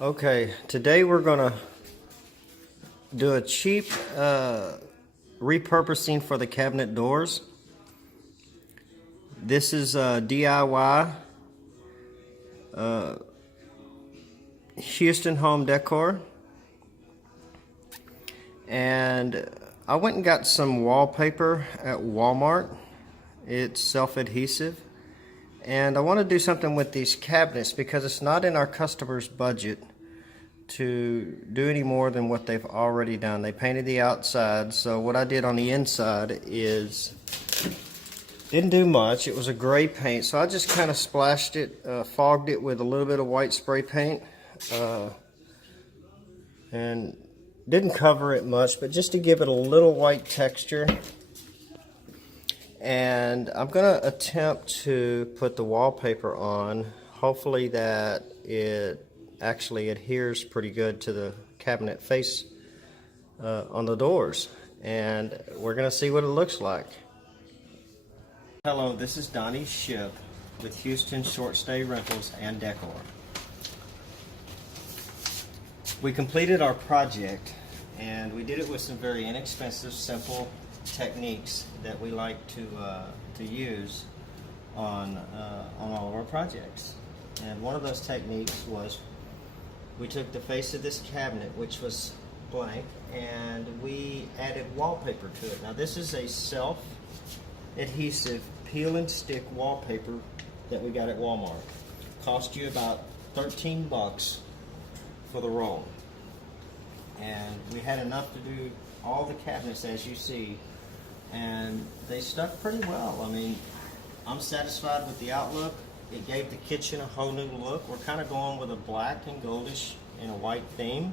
Okay, today we're gonna do a cheap repurposing for the cabinet doors. This is DIY Houston Home Decor, and I went and got some wallpaper at Walmart. It's self-adhesive, and I want to do something with these cabinets because it's not in our customer's budget to do any more than what they've already done. They painted the outside, so what I did on the inside is didn't do much. It was a gray paint, so I just kind of splashed it, fogged it with a little bit of white spray paint, and didn't cover it much, but just to give it a little white texture. And I'm gonna attempt to put the wallpaper on. Hopefully that it actually adheres pretty good to the cabinet face on the doors, and we're gonna see what it looks like. Hello, this is Donnie Ship with Houston Short Stay Rentals and Decor. We completed our project, and we did it with some very inexpensive, simple techniques that we like to use on all of our projects. And one of those techniques was we took the face of this cabinet, which was blank, and we added wallpaper to it. Now this is a self-adhesive peel and stick wallpaper that we got at Walmart. Cost you about 13 bucks for the roll. And we had enough to do all the cabinets as you see, and they stuck pretty well. I mean, I'm satisfied with the outlook. It gave the kitchen a whole new look. We're kind of going with a black and goldish and a white theme,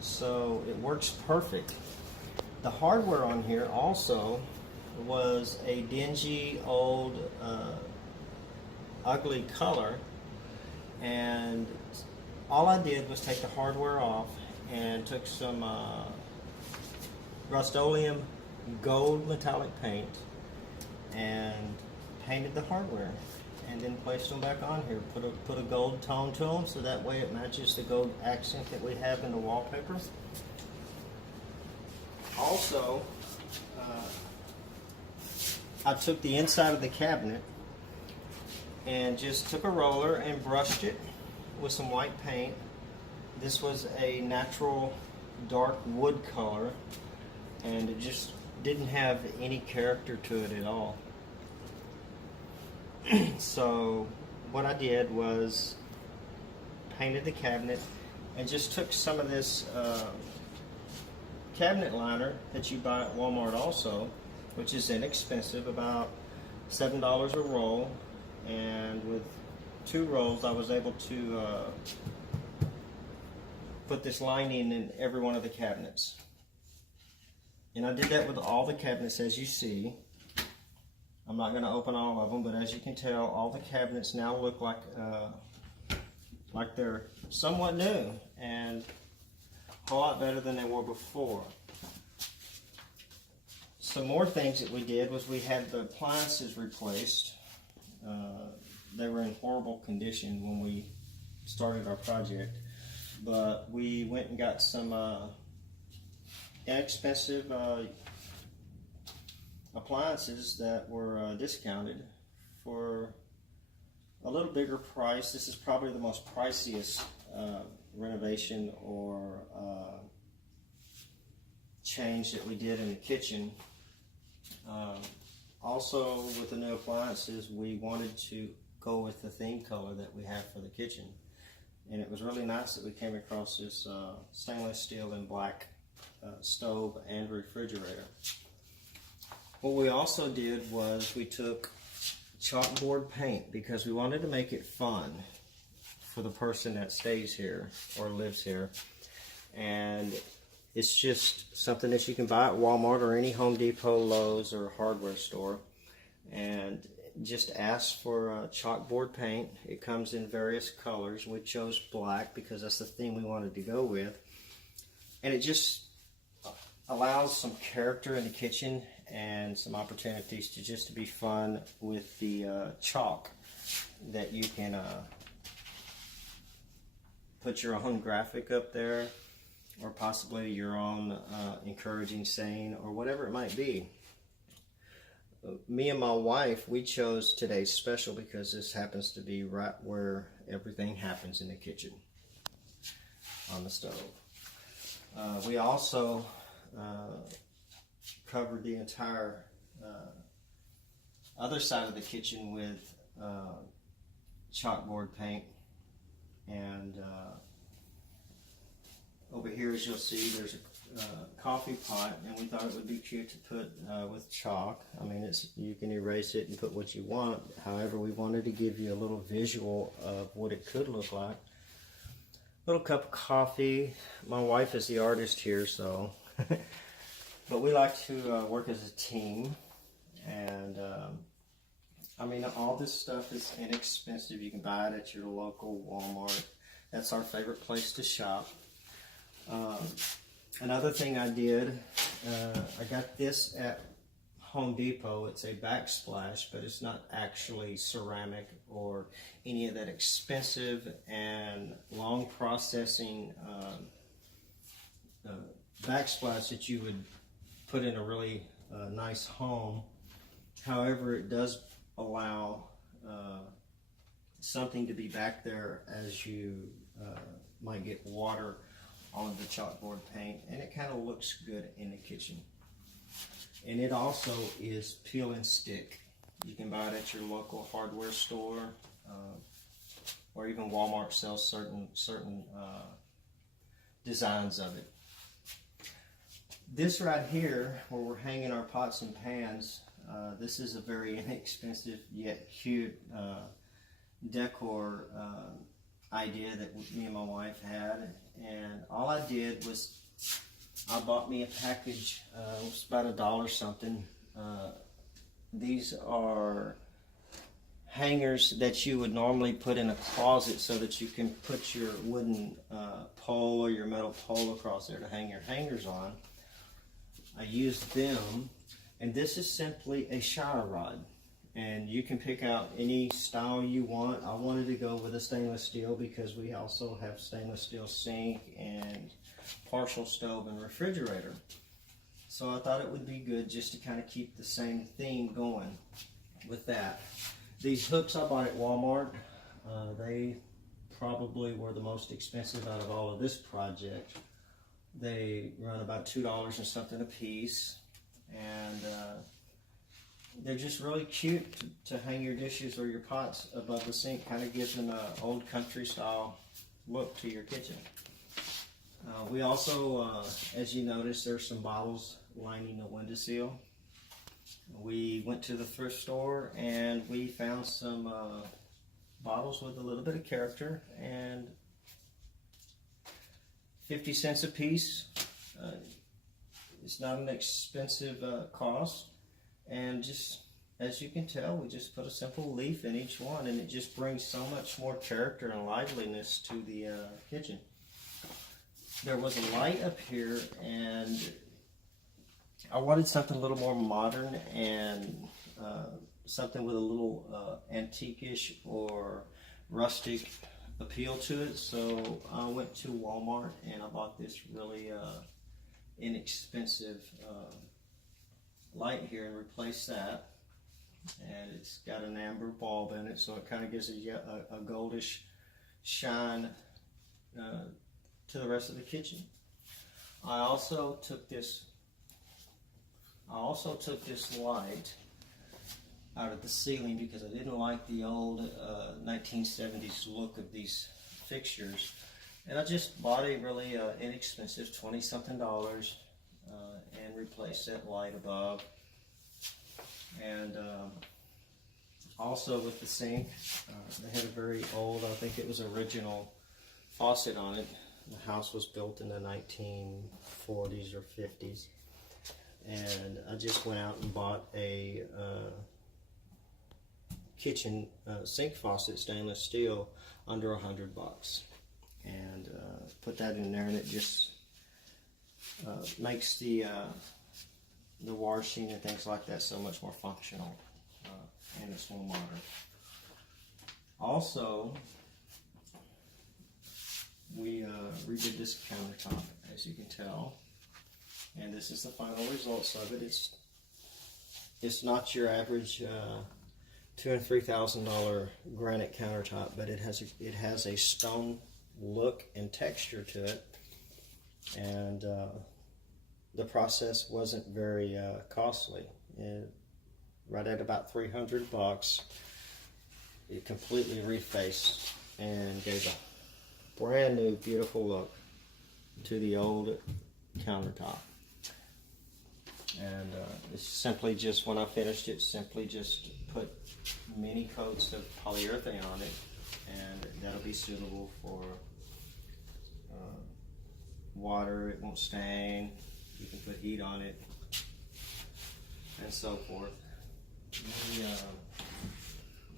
so it works perfect. The hardware on here also was a dingy, old, ugly color, and all I did was take the hardware off and took some Rust-Oleum gold metallic paint and painted the hardware, and then placed them back on here. Put a gold tone to them so that way it matches the gold accent that we have in the wallpaper. Also, I took the inside of the cabinet and just took a roller and brushed it with some white paint. This was a natural dark wood color, and it just didn't have any character to it at all. So what I did was painted the cabinet and just took some of this cabinet liner that you buy at Walmart also, which is inexpensive, about $7 a roll, and with 2 rolls I was able to put this lining in every one of the cabinets. And I did that with all the cabinets as you see. I'm not going to open all of them, but as you can tell, all the cabinets now look like they're somewhat new and a lot better than they were before. Some more things that we did was we had the appliances replaced. They were in horrible condition when we started our project, but we went and got some inexpensive appliances that were discounted for a little bigger price. This is probably the most priciest renovation or change that we did in the kitchen. Also, with the new appliances, we wanted to go with the theme color that we have for the kitchen, and it was really nice that we came across this stainless steel and black stove and refrigerator. What we also did was we took chalkboard paint because we wanted to make it fun for the person that stays here or lives here, and it's just something that you can buy at Walmart or any Home Depot, Lowe's, or hardware store, and just ask for chalkboard paint. It comes in various colors. We chose black because that's the theme we wanted to go with, and it just allows some character in the kitchen and some opportunities to be fun with the chalk that you can put your own graphic up there, or possibly your own encouraging saying, or whatever it might be. Me and my wife, we chose today's special because this happens to be right where everything happens in the kitchen, on the stove. We also covered the entire other side of the kitchen with chalkboard paint, and over here, as you'll see, there's a coffee pot, and we thought it would be cute to put with chalk. I mean, you can erase it and put what you want. However, we wanted to give you a little visual of what it could look like. Little cup of coffee. My wife is the artist here, so but we like to work as a team, and I mean, all this stuff is inexpensive. You can buy it at your local Walmart. That's our favorite place to shop. Another thing I did, I got this at Home Depot. It's a backsplash, but it's not actually ceramic or any of that expensive and long processing backsplash that you would put in a really nice home. However, it does allow something to be back there as you might get water on the chalkboard paint, and it kind of looks good in the kitchen. And it also is peel and stick. You can buy it at your local hardware store, or even Walmart sells certain designs of it. This right here, where we're hanging our pots and pans, this is a very inexpensive yet cute decor idea that me and my wife had, and all I did was I bought me a package. It was about $1 something. These are hangers that you would normally put in a closet so that you can put your wooden pole or your metal pole across there to hang your hangers on. I used them, and this is simply a shower rod, and you can pick out any style you want. I wanted to go with a stainless steel because we also have stainless steel sink and partial stove and refrigerator. So I thought it would be good just to kind of keep the same theme going with that. These hooks I bought at Walmart. They probably were the most expensive out of all of this project. They run about $2 and something a piece, and they're just really cute to hang your dishes or your pots above the sink. Kind of gives them an old country style look to your kitchen. We also, as you notice, there's some bottles lining the windowsill. We went to the thrift store and we found some bottles with a little bit of character, and 50 cents a piece. It's not an expensive cost, and just as you can tell, we just put a simple leaf in each one, and it just brings so much more character and liveliness to the kitchen. There was a light up here, and I wanted something a little more modern and something with a little antique-ish or rustic appeal to it. So I went to Walmart and I bought this really inexpensive light here and replaced that. And it's got an amber bulb in it, so it kind of gives a goldish shine to the rest of the kitchen. I also took this light out of the ceiling because I didn't like the old 1970s look of these fixtures, and I just bought a really inexpensive $20-something and replaced that light above. And also with the sink, they had a very old, I think it was original faucet on it. The house was built in the 1940s or 50s, and I just went out and bought a kitchen sink faucet, stainless steel, under $100, and put that in there, and it just makes the washing and things like that so much more functional, and it's more modern. Also, we redid this countertop, as you can tell, and this is the final results of it. It's not your average $2,000 and $3,000 granite countertop, but it has a stone look and texture to it, and the process wasn't very costly. Right at about $300, it completely refaced and gave a brand new beautiful look to the old countertop. And it's simply just, when I finished it, simply just put many coats of polyurethane on it, and that'll be suitable for water. It won't stain. You can put heat on it, and so forth.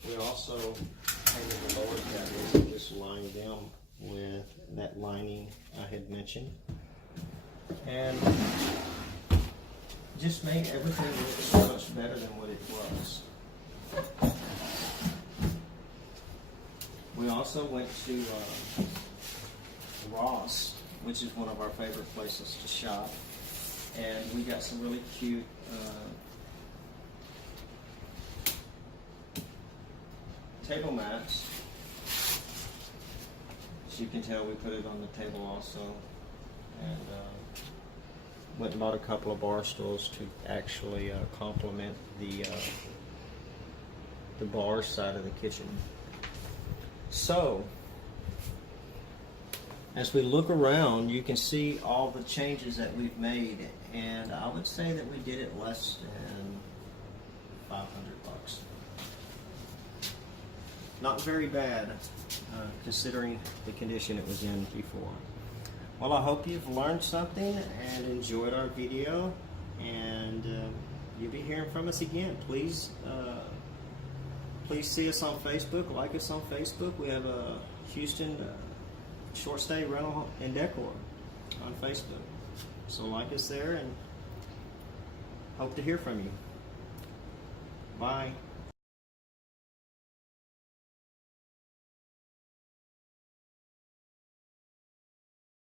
We also painted the lower cabinets and just lined them with that lining I had mentioned, and just made everything look so much better than what it was. We also went to Ross, which is one of our favorite places to shop, and we got some really cute table mats. As you can tell, we put it on the table also, and went and bought a couple of bar stools to actually complement the bar side of the kitchen. So, as we look around, you can see all the changes that we've made, and I would say that we did it less than $500. Not very bad, considering the condition it was in before. Well, I hope you've learned something and enjoyed our video, and you'll be hearing from us again. Please see us on Facebook, like us on Facebook. We have a Houston Short Stay Rental and Decor on Facebook. So like us there, and hope to hear from you. Bye.